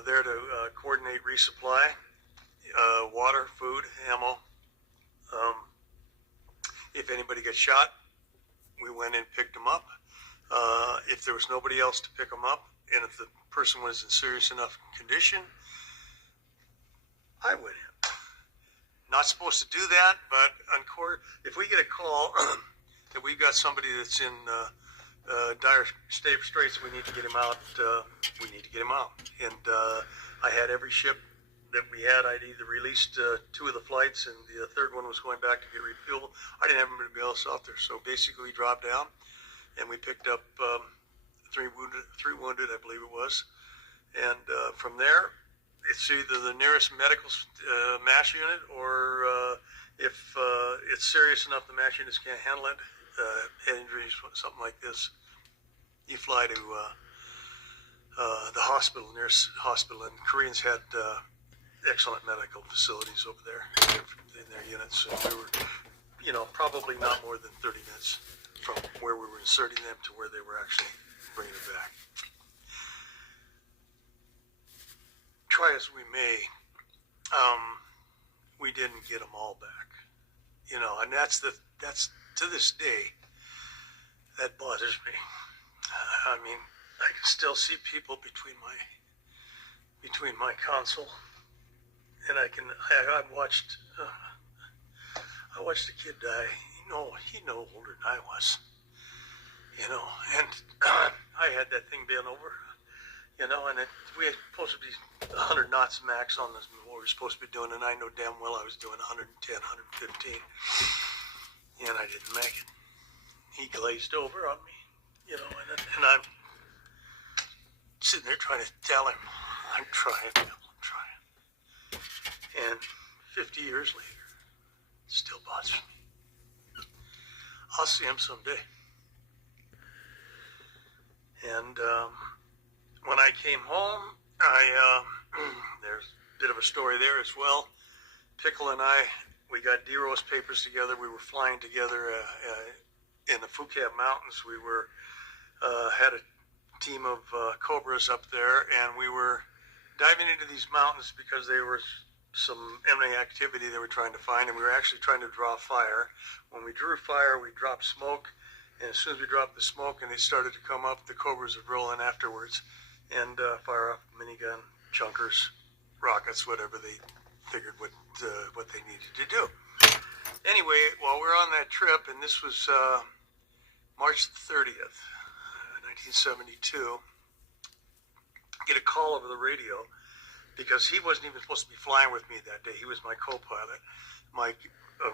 there to coordinate resupply, water, food, ammo. If anybody got shot, we went in and picked them up. If there was nobody else to pick them up, and if the person was in serious enough condition, I went in. Not supposed to do that, but if we get a call that we've got somebody that's in dire straits, we need to get him out. We need to get him out. And I had every ship that we had. I'd either released 2 of the flights, and the third one was going back to get refueled. I didn't have anybody else out there, so basically we dropped down, and we picked up 3 wounded, I believe it was. And from there, it's either the nearest medical MASH unit, or if it's serious enough the MASH units can't handle it, head injuries, something like this, you fly to the hospital, nearest hospital. And Koreans had excellent medical facilities over there in their units. So we were, probably not more than 30 minutes from where we were inserting them to where they were actually bringing it back. Try as we may, we didn't get them all back, and that's to this day, that bothers me. I mean, I can still see people between my console, and I watched a kid die. He no older than I was, and I had that thing bent over. And we were supposed to be 100 knots max on this, what we were supposed to be doing, and I know damn well I was doing 110, 115, and I didn't make it. He glazed over on me, and I'm sitting there trying to tell him, I'm trying. And 50 years later, it still bothers me. I'll see him someday. And when I came home, there's a bit of a story there as well. Pickle and I, we got D-Rose papers together. We were flying together in the Phuket Mountains. We were had a team of Cobras up there, and we were diving into these mountains because there was some enemy activity they were trying to find, and we were actually trying to draw fire. When we drew fire, we dropped smoke, and as soon as we dropped the smoke and they started to come up, the Cobras would roll in afterwards and fire off minigun, chunkers, rockets, whatever they figured what they needed to do. Anyway, while we were on that trip, and this was March 30th, 1972, get a call over the radio because he wasn't even supposed to be flying with me that day. He was my co-pilot. My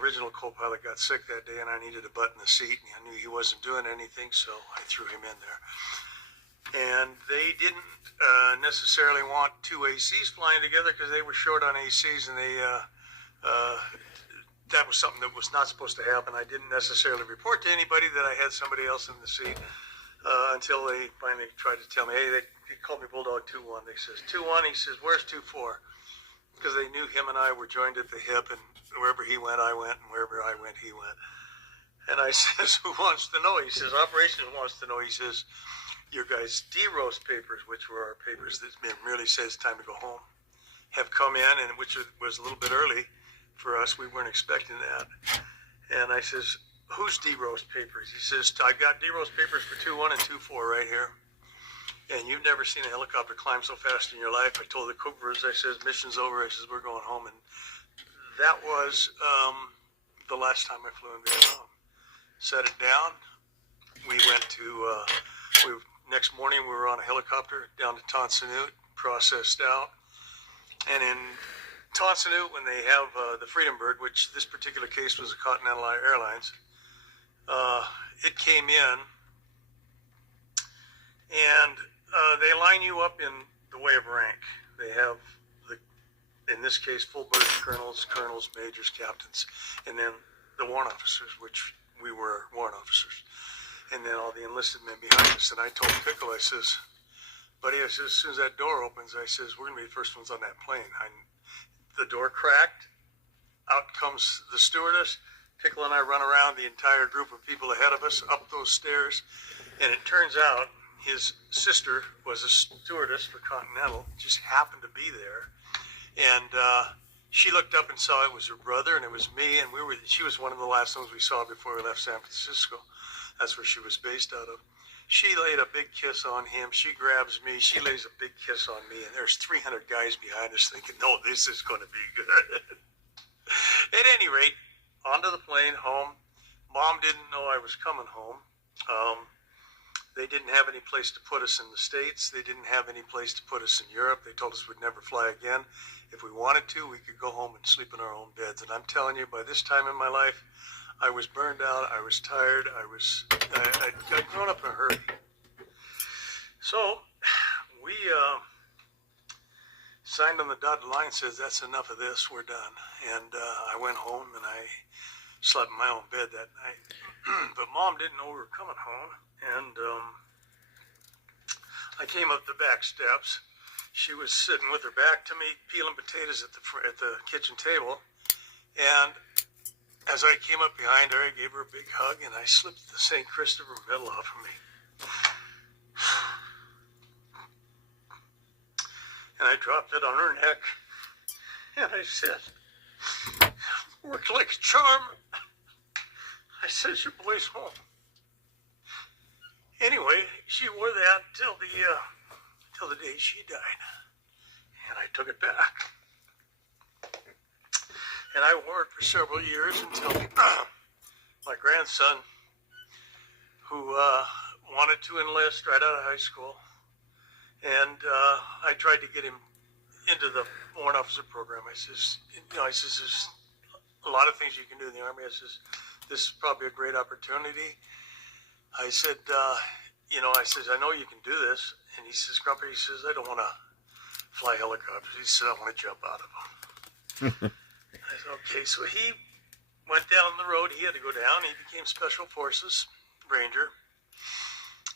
original co-pilot got sick that day, and I needed a butt in the seat, and I knew he wasn't doing anything, so I threw him in there. And they didn't necessarily want 2 ACs flying together because they were short on ACs, and they that was something that was not supposed to happen. I didn't necessarily report to anybody that I had somebody else in the seat until they finally tried to tell me, hey, they called me Bulldog 2-1. They says, 2-1, he says, where's 2-4? Because they knew him and I were joined at the hip, and wherever he went, I went, and wherever I went, he went. And I says, who wants to know? He says, operations wants to know. He says, your guys' D-roast papers, which were our papers that really says time to go home, have come in, and which was a little bit early for us. We weren't expecting that. And I says, who's D-roast papers? He says, I've got D-roast papers for 2-1 and 2-4 right here. And you've never seen a helicopter climb so fast in your life. I told the Coopers, I says, mission's over. I says, we're going home. And that was the last time I flew in Vietnam. Set it down. We went to, next morning we were on a helicopter down to Tan Son Nhut, processed out. And in Tan Son Nhut, when they have the Freedom Bird, which this particular case was a Continental Airlines, it came in, and they line you up in the way of rank. They have, in this case, full bird colonels, majors, captains, and then the warrant officers, which we were warrant officers, and then all the enlisted men behind us. And I told Pickle, I says, buddy, I says, as soon as that door opens, I says, we're going to be the first ones on that plane. The door cracked. Out comes the stewardess. Pickle and I run around the entire group of people ahead of us, up those stairs. And it turns out his sister was a stewardess for Continental, just happened to be there. And she looked up and saw it was her brother, and it was me, and she was one of the last ones we saw before we left San Francisco. That's where she was based out of. She laid a big kiss on him. She grabs me. She lays a big kiss on me. And there's 300 guys behind us thinking, no, this is going to be good. At any rate, onto the plane, home. Mom didn't know I was coming home. They didn't have any place to put us in the States. They didn't have any place to put us in Europe. They told us we'd never fly again. If we wanted to, we could go home and sleep in our own beds. And I'm telling you, by this time in my life, I was burned out, I was tired, I'd grown up in a hurry. So we signed on the dotted line, says that's enough of this, we're done. And I went home and I slept in my own bed that night. But Mom didn't know we were coming home. And I came up the back steps. She was sitting with her back to me, peeling potatoes at the kitchen table. And as I came up behind her, I gave her a big hug, and I slipped the St. Christopher medal off of me. And I dropped it on her neck, and I said, worked like a charm. I said, your boy's home. Anyway, she wore that till the day she died, and I took it back. And I wore it for several years until my grandson, who wanted to enlist right out of high school, and I tried to get him into the warrant officer program. I says, there's a lot of things you can do in the Army. I says, this is probably a great opportunity. I said, I know you can do this. And he says, Grumpy, he says, I don't want to fly helicopters. He said, I want to jump out of them. I said, okay. So he went down the road. He had to go down. He became Special Forces Ranger.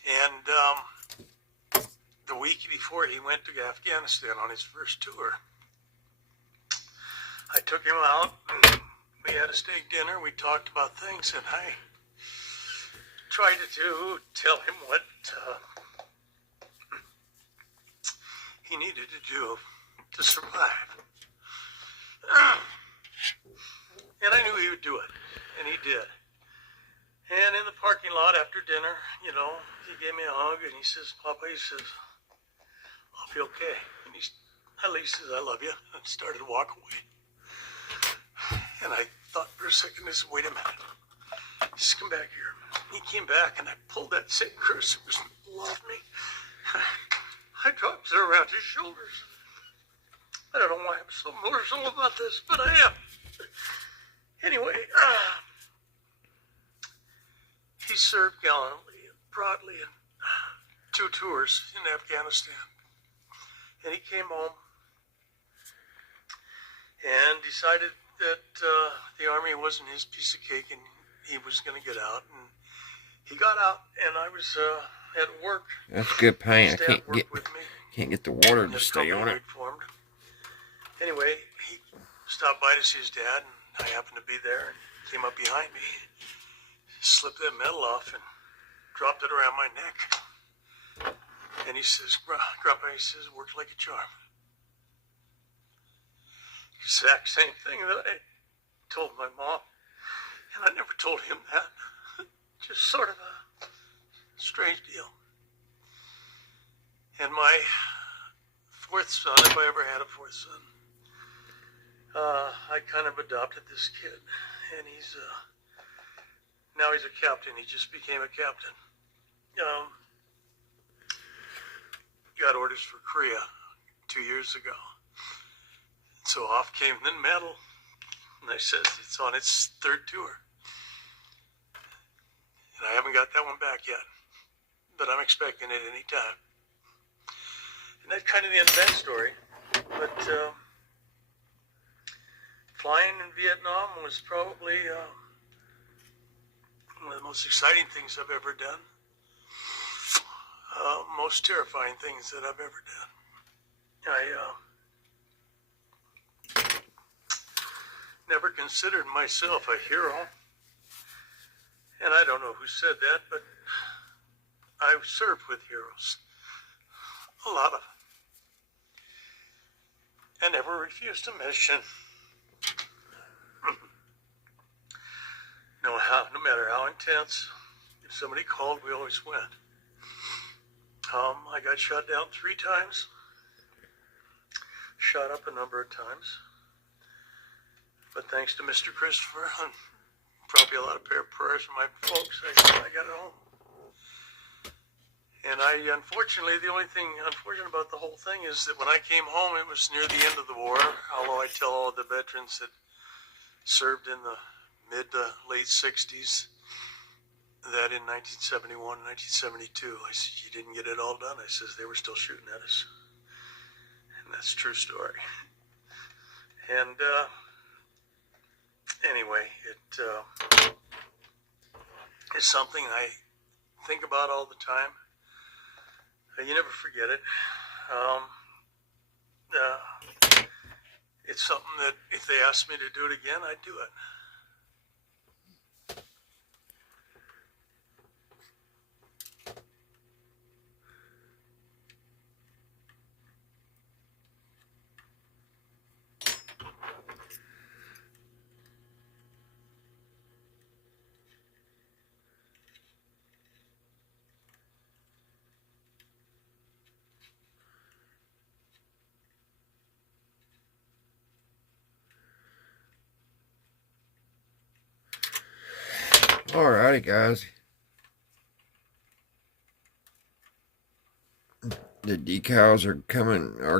And the week before he went to Afghanistan on his first tour, I took him out. And we had a steak dinner. We talked about things, and I tried to tell him what he needed to do to survive. And I knew he would do it, and he did. And in the parking lot after dinner, he gave me a hug, and he says, Papa, he says, I'll be okay. And he says, I love you, and started to walk away. And I thought for a second, wait a minute. He says, come back here. He came back, and I pulled that same curse that was loved me. I dropped it around his shoulders. I don't know why I'm so emotional about this, but I am. Anyway, he served gallantly and proudly in 2 tours in Afghanistan. And he came home and decided that the Army wasn't his piece of cake and he was going to get out. And he got out, and I was at work. That's good paint. I Can't can't get the water to stay on it. Formed. Anyway, he stopped by to see his dad, and I happened to be there, and came up behind me, slipped that medal off, and dropped it around my neck. And he says, Grandpa, he says, it worked like a charm. Exact same thing that I told my mom, and I never told him that. Just sort of a strange deal. And my fourth son, if I ever had a fourth son, I kind of adopted this kid, and now he's a captain. He just became a captain. Got orders for Korea 2 years ago. So off came the medal, and I said it's on its third tour. And I haven't got that one back yet, but I'm expecting it any time. And that's kind of the end of that story. But flying in Vietnam was probably one of the most exciting things I've ever done. Most terrifying things that I've ever done. I never considered myself a hero. And I don't know who said that, but I've served with heroes. A lot of them. And never refused a mission. No matter how intense, if somebody called, we always went. I got shot down 3 times. Shot up a number of times. But thanks to Mr. Christopher and probably a lot of prayers from my folks, I got it home. And unfortunately, the only thing unfortunate about the whole thing is that when I came home, it was near the end of the war. Although I tell all the veterans that served in the mid to late 60s that in 1971 and 1972, I said, you didn't get it all done. I says, they were still shooting at us. And that's a true story. And anyway, it's something I think about all the time. You never forget it. It's something that if they asked me to do it again, I'd do it. Alrighty, guys. The decals are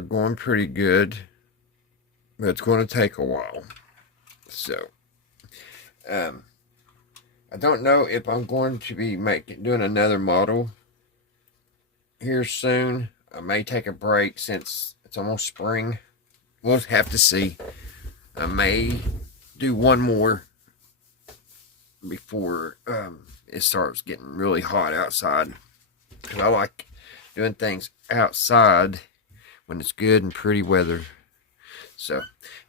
going pretty good, but it's going to take a while. So, I don't know if I'm going to be doing another model here soon. I may take a break since it's almost spring. We'll have to see. I may do one more before it starts getting really hot outside. Because I like doing things outside when it's good and pretty weather. So,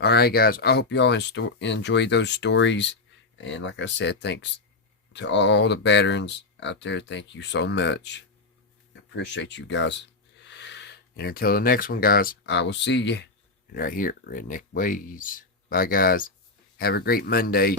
alright guys, I hope y'all enjoyed those stories. And like I said, thanks to all the veterans out there. Thank you so much. I appreciate you guys. And until the next one, guys, I will see you right here at Redneck Ways. Bye, guys. Have a great Monday.